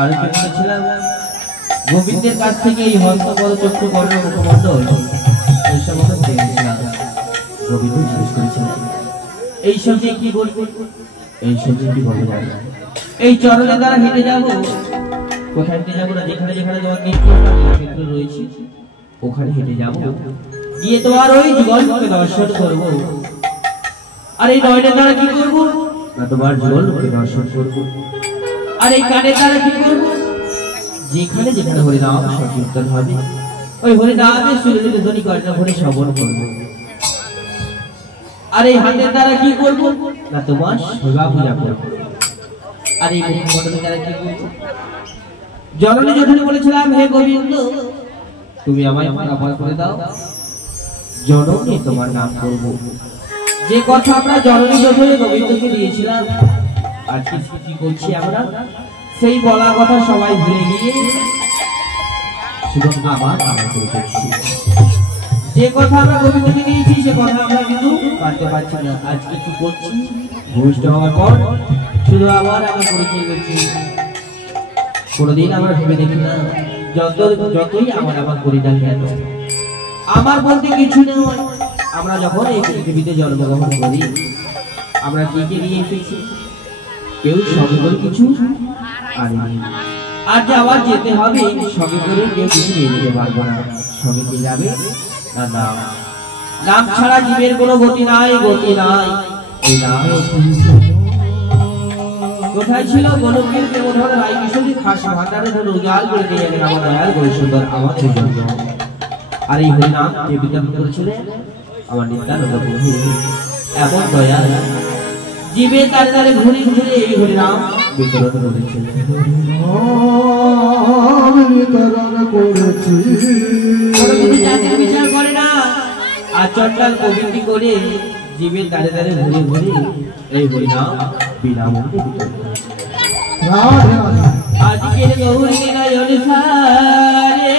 আর কি বলেছিলাম গোবিন্দের কাছ থেকে এই হস্ত বড় চক্র কর্ণ মুখমণ্ডল এই সমস্ত পেয়েছিলাম। গোবিন্দ জিজ্ঞেস করেছিলেন এই সঙ্গে কি বলবো, এই সঙ্গে কি বলবো জানো? এই চরণে দ্বারা হেঁটে যাবো। কোথায় হেঁটে যাবো না, যেখানে যেখানে তোমার ক্ষেত্র রয়েছে ওখানে হেঁটে যাবো, গিয়ে তোমার ওই যুগলকে দর্শন করবো। আর এই নয়নের দ্বারা কি করবো না, তোমার যুগলকে দর্শন করবো। আর এই কানের দ্বারা কি করবো, যেখানে যেখানে হরিনাম সংকীর্তন হবে ওই হরিনামে সুরলিত ধ্বনি কর্ণ ভরে শ্রবণ করবো। আর এই হাতের দ্বারা কি করবো না, তোমার সেবা পূজা করবো। আর এই মুখমণ্ডলের দ্বারা কি করবো, জননী যখন বলেছিলাম হে গোবিন্দ তুমি আমায় পারাপার করে দাও, জননী তোমার নাম করবো। যে কথা আমরা জননী যখন গোবিন্দকে দিয়েছিলাম আজকে কি করছি আমরা, সেই বলা কথা সবাই ভুলে গিয়ে শুধু আবার আবার করে করছি। যে কথা আমরা গোবিন্দকে দিয়েছি সে কথা আমরা কিন্তু পারতে পারছি না। আজকে কি করছি, ভূমিষ্ঠ হওয়ার পর শুধু আবার আমরা পরিচয় করছি। কোনোদিন আমরা ভেবে দেখি না যতই আমার করি না কেন, আমার বলতে কিছু নেই। আমরা যখন এই পৃথিবীতে জন্মগ্রহণ করি আমরা কে কে নিয়ে এসেছি, কেউ সঙ্গে করে কিছু আনেনি। আর যে আবার যেতে হবে সঙ্গে করে কেউ কিছু নিয়ে যেতে পারবো না। সঙ্গে কে যাবে না, নাম। নাম ছাড়া জীবের কোনো গতি নাই, গতি নাই। এই নাম কোথায় ছিল গোলকের দেবধর রায় কিশোরী খাস ভান্ডারে ধরে উজাল করে দিয়ে গেলেন আমার দয়াল করে সুন্দর আমাদের জন্য। আর এই হরিনাম যে বিজ্ঞাপন করেছিলেন আমার নিত্যানন্দ প্রভু, এমন দয়াল জীবে তার দ্বারে ঘুরে ঘুরে এই হরিনাম বিতরণ করেছিলেন। জাতির বিচার করে না, আর চট্টাল কবিটি করে জীবের দ্বারে দ্বারে ঘুরে ঘুরে এই হরিনাম বিনামূল্যে বিতরণ করেছিলেন। আজকের গৌরী নয়ন সারে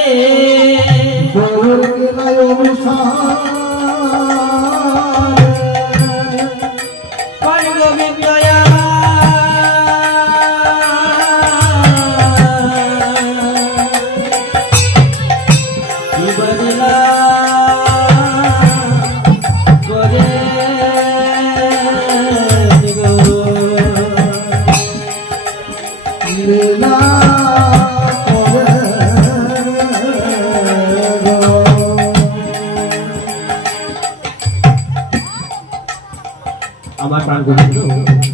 আমার প্রাণ গোবিন্দ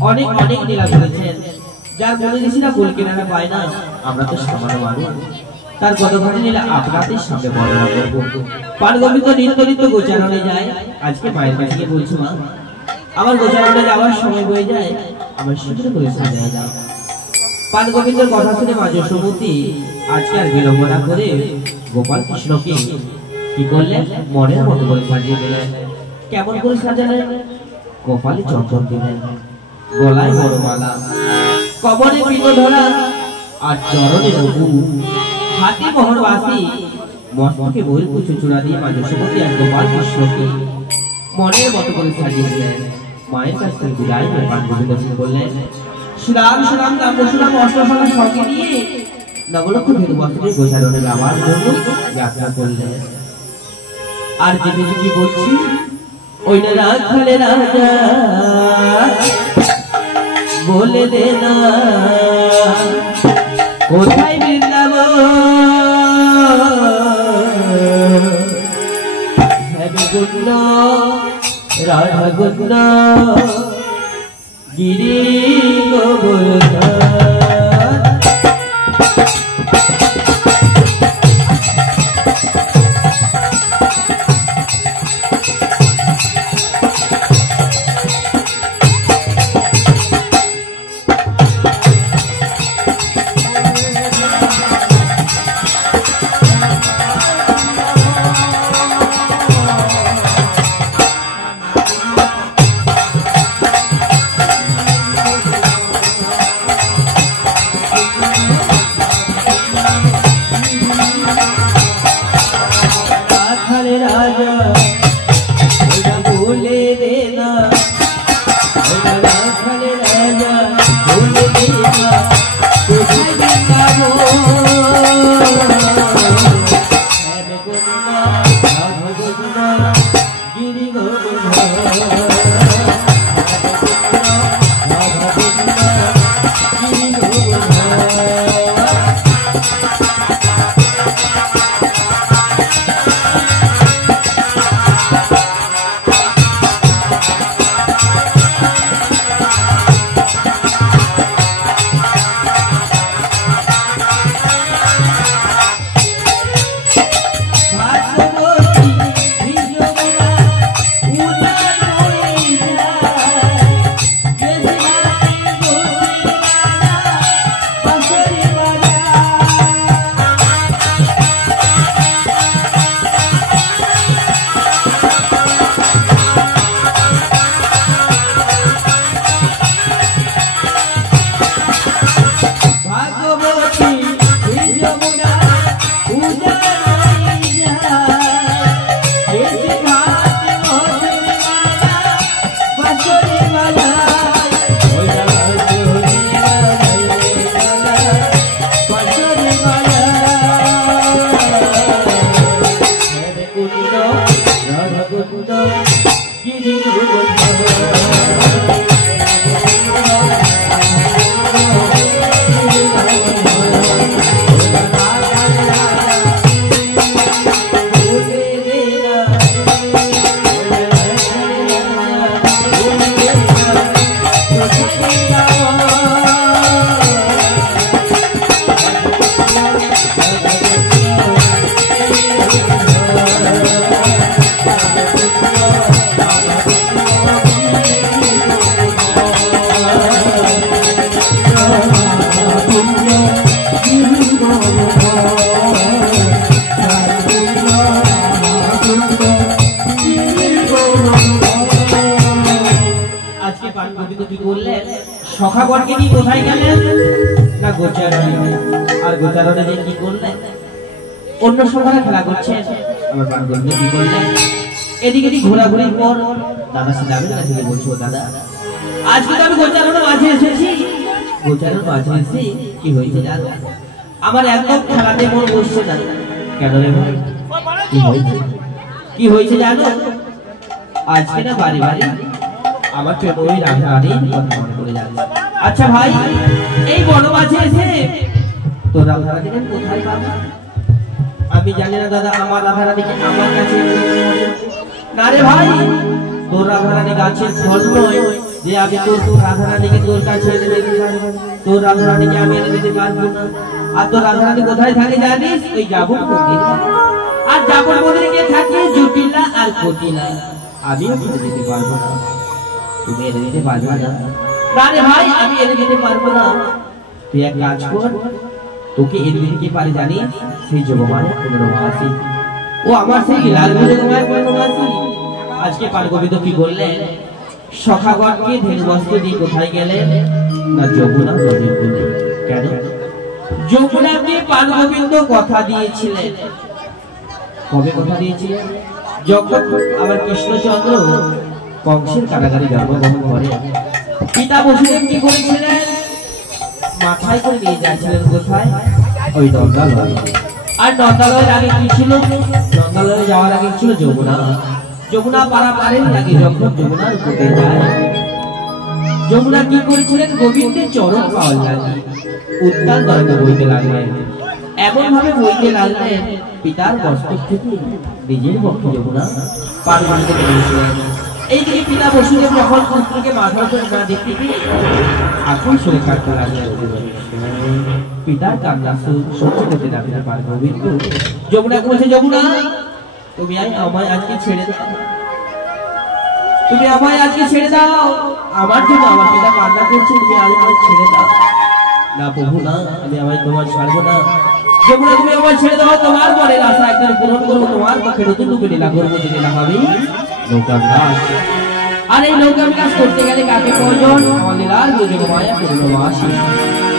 অনেক অনেক লীলা করেছেন, যার মনে ঋষিরা কুল কিনারা পায় না। আমরা তো সামান্য মানুষ, তার কতখানি লীলা আপনাদের সামনে বর্ণনা করবো। প্রাণ গোবিন্দ নিত্য নিত্য গোচারণে যায়। আজকে মায়ের কাছে গিয়ে বলছি মা আমার গোচারণে যাওয়ার সময় হয়ে যায়, আমার সুন্দর করে সাজায় যাও। প্রাণ গোবিন্দের কথা শুনে মা যশোমতী আজকে আর বিলম্ব না করে গোপাল কৃষ্ণকে কি করলেন, মনের মতো করে সাজিয়ে দিলেন। কেমন করে সাজালেন, কপালে চন্দন দিলেন, গলায় বড়মালা, কবরে পিতধরা, আর চরণে রঘু, হাতে মোহর বাসি, মস্তকে বৈরকুচ চূড়া দিয়ে মা যশোমতী আর গোপাল কৃষ্ণকে মনের মতো করে সাজিয়ে দিলেন। মায়ের কাছ থেকে বিদায় হয়ে প্রাণ গোবিন্দ বললেন শ্রীরাম শ্রীরাম রাম শ্রীরাম অষ্টসনা সঙ্গে নিয়ে নবলক্ষ ভেদবস্ত্রের গোচারণে যাওয়ার জন্য যাত্রা করলেন। আর যেতে যেতে বলছি ওই না রাখালে রাজা বলে দে না কোথায় বৃন্দাবন, গুণ্ড রাধা গুণ্ড গিরি গোবর্ধন। আজকে পানগোবিন্দ কি করলেন? সখাগণকে নিয়ে কোথায় গেলেন না গোচারণে। আর গোচারণে যে কি করলেন? অন্য সভায় খেলা করছেন। আমার পানগোবিন্দ কি করলেন? এদিকে ঘোরাঘুরির পর দাদা সিলামের কাছে বলছো, দাদা আজকে তো আমি গোচারণে মাঝে এসেছি। গোচারণ মাঝে এসে কি হয়েছে জানো? আমার একদম খেলাতে মন বসছে না। কেন রে ভাই, কি হয়েছে? কি হয়েছে জানো? আজকে না বাড়ি বাড়ি আমার ওই রাধারানীর কথা মনে পড়ে যাচ্ছে। আচ্ছা ভাই, এই বড় মাঝে এসে তো রাধারানীকে কোথায় পাবো? আমি জানি না দাদা, আমার রাধারানীকে আমার কাছে না রে ভাই। তোর রাধারানী গাছের ফল নয় যে আমি তোর রাধারানীকে তোর কাছে এনে দিতে পারবো। তোর রাধারানীকে আমি এনে দিতে পারবো না। আর তোর রাধারানী কোথায় থাকে জানিস? ওই জাবুর মন্দির। আর জাবুর মন্দিরে কে থাকে? জটিলা আর কটিলা। আমিও এনে দিতে পারবো না। তুমি এনে দিতে পারবে না? না রে ভাই, আমি এনে দিতে পারবো না। তুই এক কাজ কর, তোকে এনে দিতে কি পারে জানিস? সেই যোগমায়া পূর্ণমাসী। ও আমার সেই লালগো যোগমায়া পূর্ণমাসী। আজকে পানগোবিন্দ কি করলেন? সখাগণকে ধেনুবস্ত্র দিয়ে কোথায় গেলেন না যমুনা নদীর কূলে। কেন? যমুনাকে পানগোবিন্দ কথা দিয়েছিলেন। কবে কথা দিয়েছিলেন? যখন আমার কৃষ্ণচন্দ্র কংসের কারাগারে জন্মগ্রহণ করে। পিতা বসুদেব কি করেছিলেন? মাথায় করে নিয়ে যাচ্ছিলেন কোথায়? ওই নন্দালয়ে। আর নন্দালয়ের আগে কি ছিল? নন্দালয়ে যাওয়ার আগে ছিল যমুনা। যমুনা পারাপারের আগে যখন যমুনার উপরে যায়, যমুনা কি করেছিলেন? গোবিন্দের চরণ পাওয়ার লাগে উত্তাল দরজা বইতে লাগলেন। এমন ভাবে বইতে লাগলেন, পিতার বস্ত্র থেকে নিজের পক্ষে যমুনা পার মানতে পেরেছিলেন। এইদিকে পিতা বসুদেব যখন পুত্রকে মাথা করে না দেখতে পেয়ে এখন সরে কাটতে লাগলেন। পিতার কান্না সহ্য করতে না পারে গোবিন্দ যমুনাকে বলছে, যমুনা তুমি আমায় আজকে ছেড়ে দাও। তুমি আমায় আজকে ছেড়ে দাও। আমার জন্য আমার পিতা কান্না করছে, তুমি আজ আমায় ছেড়ে দাও। না প্রভু না, আমি আমায় তোমার ছাড়বো না। যমুনা তুমি আমায় ছেড়ে দাও, তোমার মনের আশা একবার পূরণ করবো। তোমার পক্ষে নতুন রূপে লীলা করবো, যে লীলা হবে নৌকা বিলাস। আর এই নৌকা বিলাস করতে গেলে কাকে প্রয়োজন? আমার লীলার যোগমায়া পূর্ণমাসী।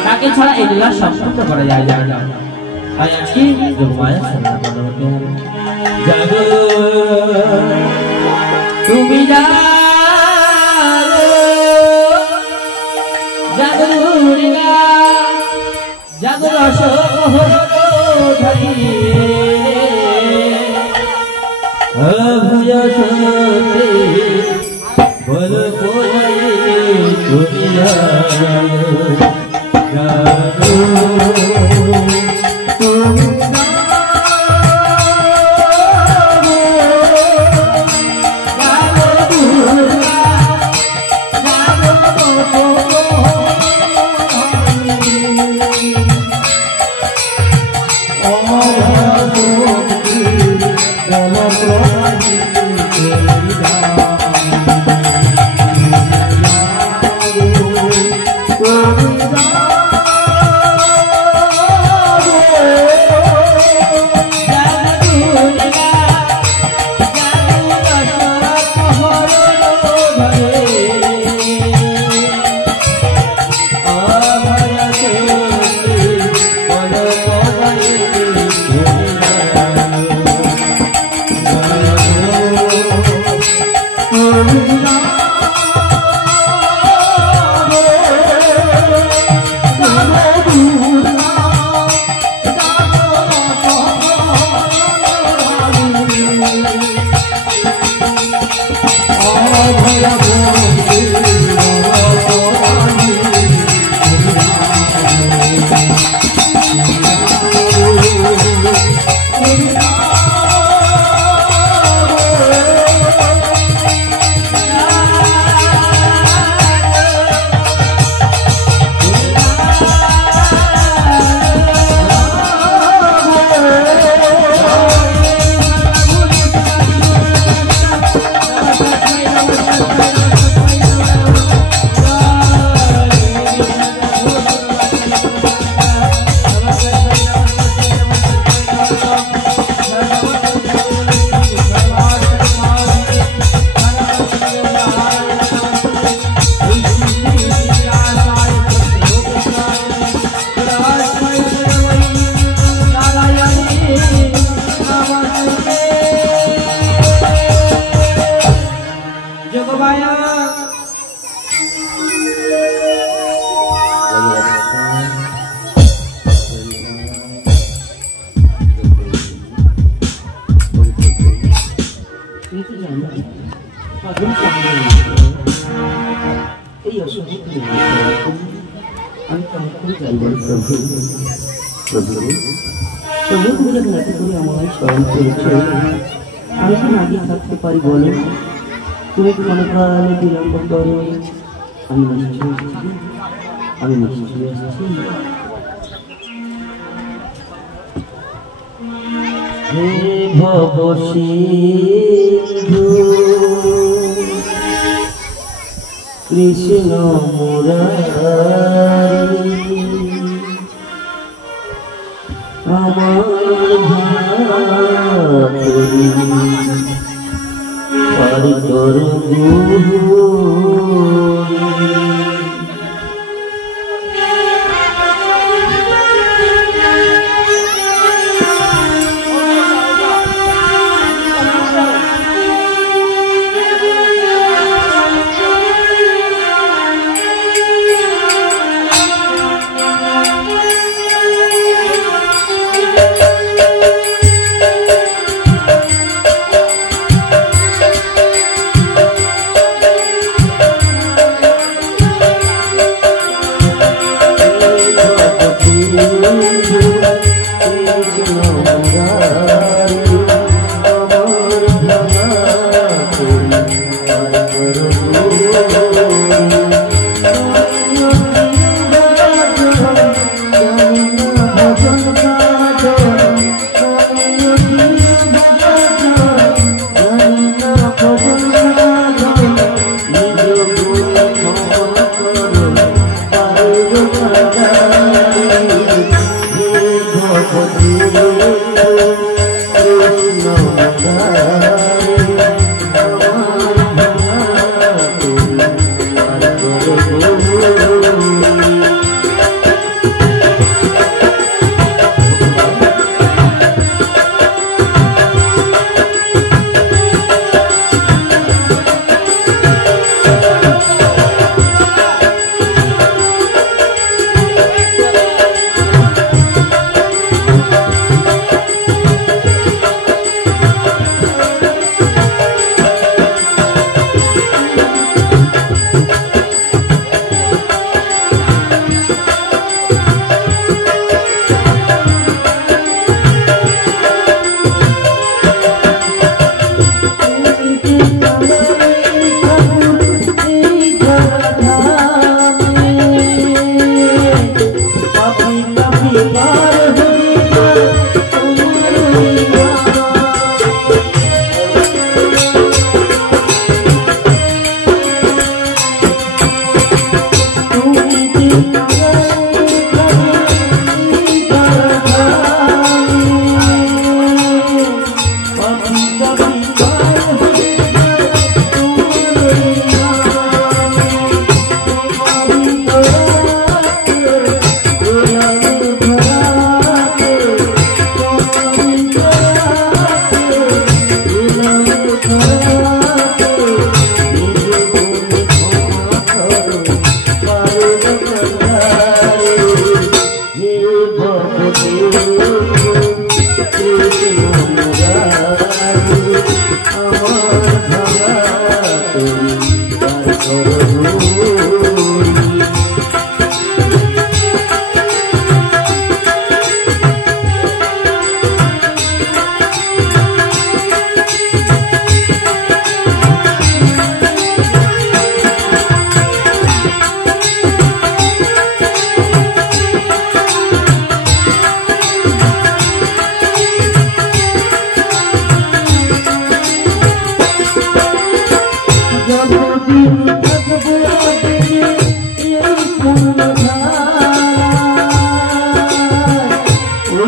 তাকে ছাড়া এই লীলা সম্পূর্ণ করা যায় না। তাই আজকে যোগমায়া সম্পূর্ণ হতে হবে। জাগো তুমি জাগো, জাগো দুর্গা, জাগো রসধরি ভুয়া সতে বল বলে তুমি জাগো। প্রভু প্রভু প্রভু তুমি ঘাটে করে আমায় স্মরণ করেছ, আমি কি আগে থাকতে পারি বলো? তুমি ক্ষণকাল বিলম্ব করো, আমি নিশ্চয় আসছি, আমি নিশ্চয় আসছি। হে ভব সিন্ধু কৃষ্ণ মুরারি, আমার ভারি পারি কর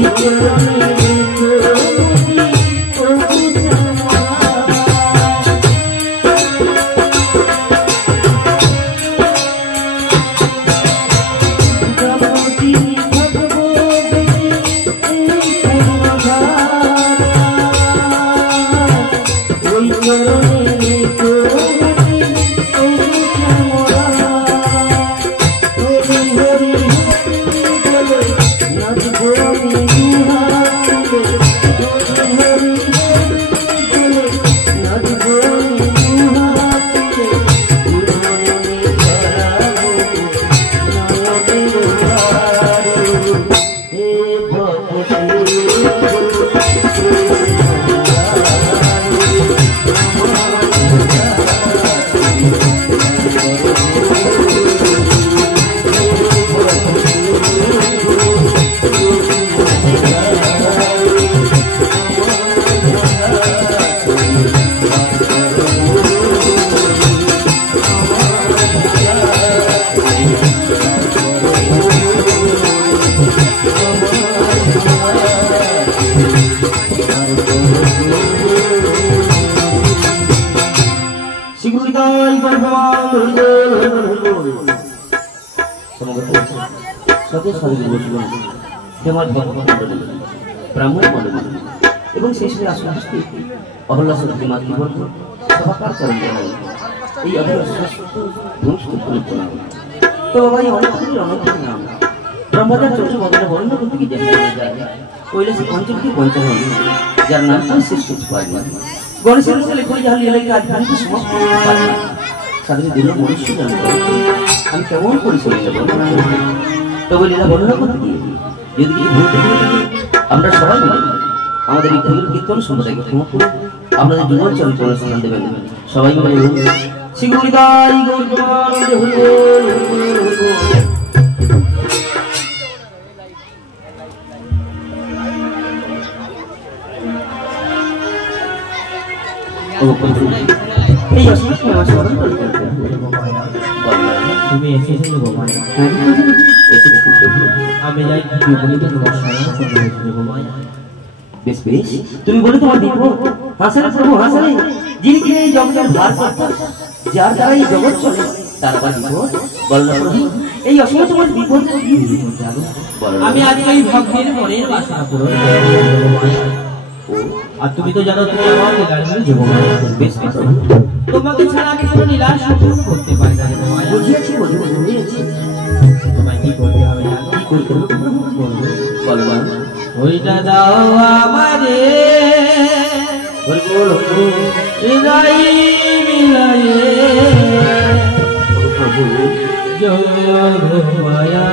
Hare ব্রাহ্মণ মণ্ডলী এবং সেই সঙ্গে আসলে আসতে অহল্লা সত্যি মাতৃবর্গ সভাকার চরণ জানাই এই তো বাবা এই অনেক নাম ব্রহ্মদার চোখ বদলে বর্ণ করতে গিয়ে দেখা যায় কৈলাসী পঞ্চমী পঞ্চানন যার নাম আমি শেষ করতে পারি না গণেশের ছেলে করে যাহলে এলাকায় আধিকারিক সমাপ্ত করতে পারি না সাধারণ দিল মনুষ্য জানতে আমি কেমন করে চলে যাবো তবে লীলা বর্ণনা করতে গিয়ে যদি কিছু ভুল থেকে আমরা সবাই মিলে আমাদের এই কীর্তন সম্প্রদায়কে ক্ষমা করে আপনাদের জীবন চরিত্র অনুষ্ঠান দেবেন সবাই মিলে শিগুরিদাই এই অসুবিধা আমার স্মরণ করতে তুমি এসেছো গোমায় আমি যাই বলিতে তোমার গোমায় বেশ বেশ তুমি বলে তোমার দিব হাসানে প্রভু হাসানে যিনি কিনে এই জগতের ভার করতেন যার দ্বারা এই জগৎ চলে তার আবার বিপদ বলনা প্রভু এই অসময় তোমার বিপদ আমি আজকে এই ভক্তের মনের বাসনা পূরণ আর তুমি তো জানো তুমি আমার বেশ বেশ তোমাকে ছাড়া আমি কোনো লীলা সম্পূর্ণ করতে পারি না বুঝিয়েছি বুঝিয়েছি তোমায় কি করতে হবে জানো কি করতে হবে বলো ওইটা দাও আমারে হৃদয় মিলায়ে প্রভু যোগমায়া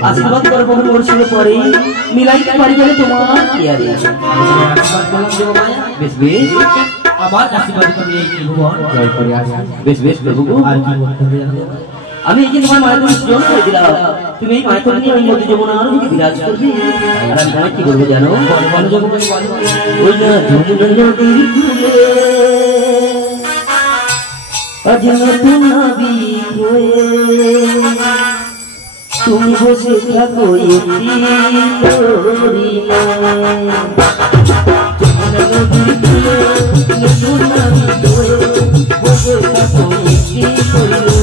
आशीर्वाद कर बहुत वर्ष परे मिलाइते पारि गले তোমার ইয়ারে বেশ বেশ আমার আশীর্বাদ করে এই ভুবন জয় করে আসি বেশ বেশ প্রভু আর কি করতে হবে আমি এই যে তোমার মায়াতুল সৃজন করে দিলাম, তুমি এই মায়াতুল নিয়ে ওই নদী যমুনার বুকে বিরাজ করবে। আর আমি তোমায় কি বলবো জানো? ওই না যমুনা নদীর কূলে আজ নতুন নবী হয়ে তুমি বসে থাকো একটি তরিণায়। যমুনা নদীর কূলে নতুন নবী হয়ে বসে থাকো একটি তরিণায়।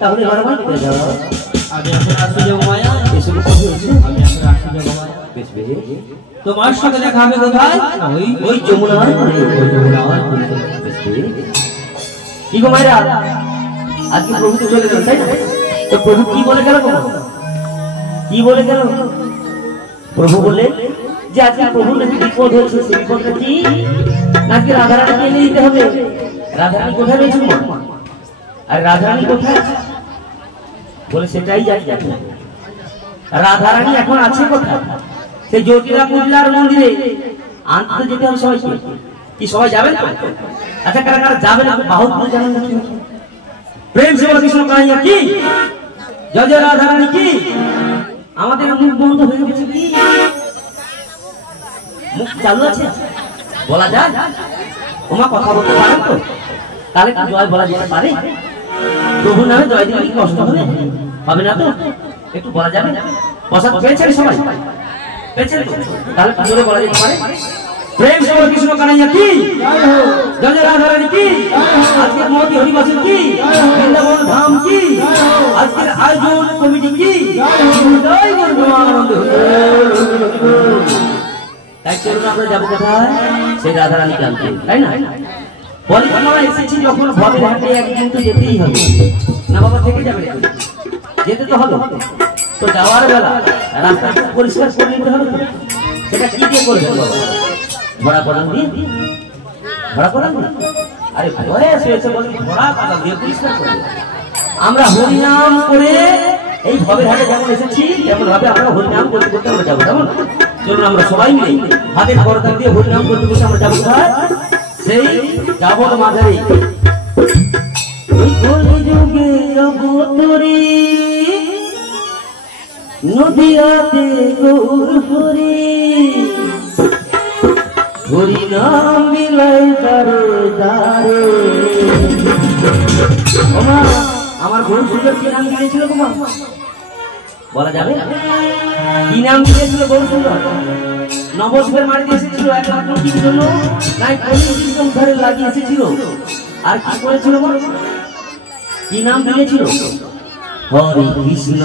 তাহলে বারবার করে যাও। আমি এখন আসছি যোগমায়া, এসব কথা হচ্ছে আমি এখন আসছি যোগমায়া। বেশ বেশ, তোমার সাথে দেখা হবে কোথায়? না ওই যমুনার পাড়ে। বেশ বেশ। কি গো মায়েরা, আজকে প্রভু তো চলে গেল তাই না? তো প্রভু কি বলে গেল? কি বলে গেল? প্রভু বললেন যে আজকে প্রভু নাকি বিপদ হয়েছে। সেই বিপদটা কি? নাকি রাধারানীকে এনে দিতে হবে। রাধারানী কোথায় রয়েছে? আর রাধারানী কোথায় আছে বলে সেটাই জানি। রাধারানী এখন আছে কোথায়? সেই জ্যোতিরা কুল্লার মন্দিরে আনতে যেতে হবে সবাইকে। কি সবাই যাবেন? আচ্ছা কারা কারা যাবেন? বাহুত করে জানেন না? প্রেম সেবা কৃষ্ণ কাহিনী কি? জয় জয় রাধারানী কি? আমাদের মুখ বন্ধ হয়ে গেছে কি? মুখ চালু আছে? বলা যায়? ওমা কথা বলতে পারেন তো? তাহলে কি জয় বলা যেতে পারে? প্রভু নামে জয় দিলে কি কষ্ট হবে? হবে না তো? একটু বলা যাবে? প্রসাদ পেয়েছেন সবাই? পেয়েছেন তো? তাহলে কি জোরে বলা যেতে পারে? প্রেম সেবা কৃষ্ণ কানাইয়া কি? জয় জয় রাধারানী কি? আজকের মহতি হরিবাসন কি? বৃন্দাবন ধাম কি? আজকের আয়োজন কমিটি কি? জয় গুরু আনন্দ। তাই চলুন আমরা যাবো কোথায়? সেই রাধারানীকে আনতে, তাই না? বলি আমরা এসেছি যখন ভবের হাটে একদিন তো যেতেই হবে না বাবা, থেকে যাবে যেতে তো হবে। তো যাওয়ার বেলা রাস্তা পরিষ্কার করে নিতে হবে। সেটা কি দিয়ে করবে বাবা? ভরা করান দিয়ে? ভরা করান দিয়ে? আরে বয়স হয়েছে বলে ভরা করান দিয়ে পরিষ্কার করবে। আমরা হরিনাম করে এই ভবের হাটে যেমন এসেছি তেমন ভাবে আমরা হরিনাম করতে করতে আমরা যাবো। যেমন চলুন আমরা সবাই মিলে হাতের করতাল দিয়ে হরিনাম করতে করতে আমরা যাবো কোথায়? সেই যাবত মাঝারি যুগে অবতরী নদিয়াতে গৌর হরি হরি নাম মিলাই দারে দারে। ওমা আমার গৌর সুন্দর কি নাম দিয়েছিল তোমার? বলা যাবে? কি নাম দিয়েছিল গৌর সুন্দর? নবদ্বীপের মাটিতে এসেছিল একমাত্র কি জন্য? নাই কলিযুগের উদ্ধারে লাগিয়ে এসেছিল। আর কি করেছিল? কি নাম দিয়েছিল? হরে কৃষ্ণ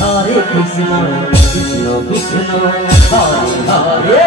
হরে কৃষ্ণ কৃষ্ণ কৃষ্ণ হরে হরে হরে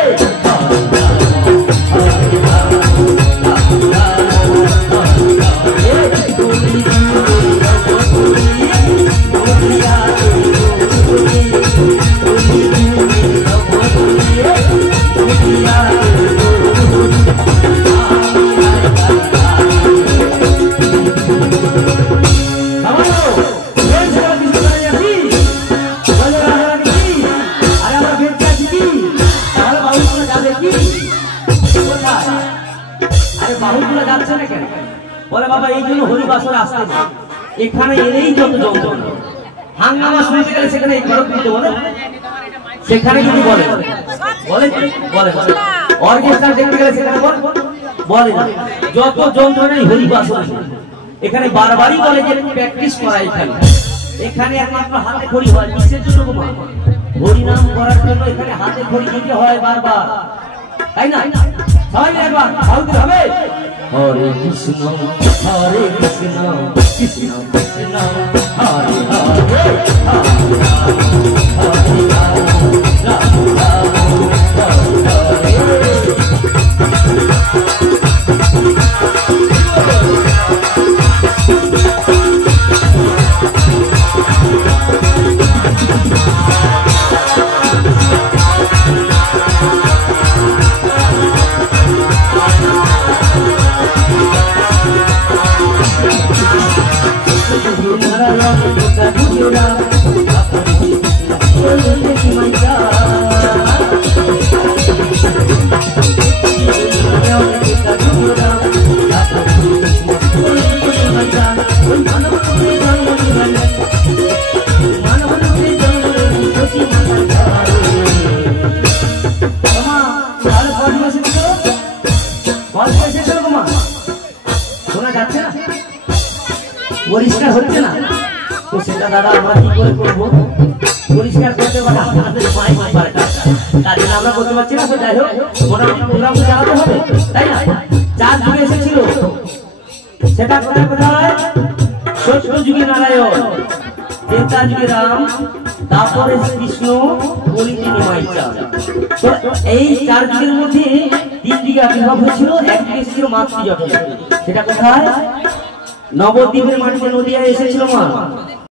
বলে বাবা এই জন্য হরিবাসর আসতে না, এখানে এলেই যত যন্ত্রণা। হাঙ্গামা শুনতে গেলে সেখানে এই খড়গ দিতে বলে, সেখানে যদি বলে বলে বলে অর্কেস্ট্রা দেখতে গেলে সেখানে বলে যত যন্ত্রণাই হরিবাসর। এখানে বারবারই বলে যে প্র্যাকটিস করা, এখানে এখানে একমাত্র হাতে খড়ি হয় কিসের জন্য গো মা? হরিনাম করার জন্য এখানে হাতে খড়ি দিতে হয় বারবার, তাই না? সবাই একবার বলতে হবে হরে কৃষ্ণ হরে কৃষ্ণ কৃষ্ণ কৃষ্ণ হরে হরে হরে রাম রাম হরে হরে। পরিষ্কার হচ্ছে না তো সেটা দাদা আমরা কি করে করবো? পরিষ্কার করতে পারে আমাদের মাইক পারে তার জন্য আমরা করতে পারছি না। যাই হোক মোটামুটি প্রোগ্রাম চালাতে হবে, তাই না? চার যুগে এসেছিল সেটা কোথায় কোথায়? সত্য যুগে নারায়ণ, ত্রেতা যুগে রাম, তারপরে কৃষ্ণ, কলিতে নিমাইচা। তো এই চার যুগের মধ্যে তিন দিকে আবির্ভাব হয়েছিল। একদিকে ছিল মাতৃ জট, সেটা কোথায়? নবদ্বীপের মাটিতে নদিয়ায় এসেছিল মা।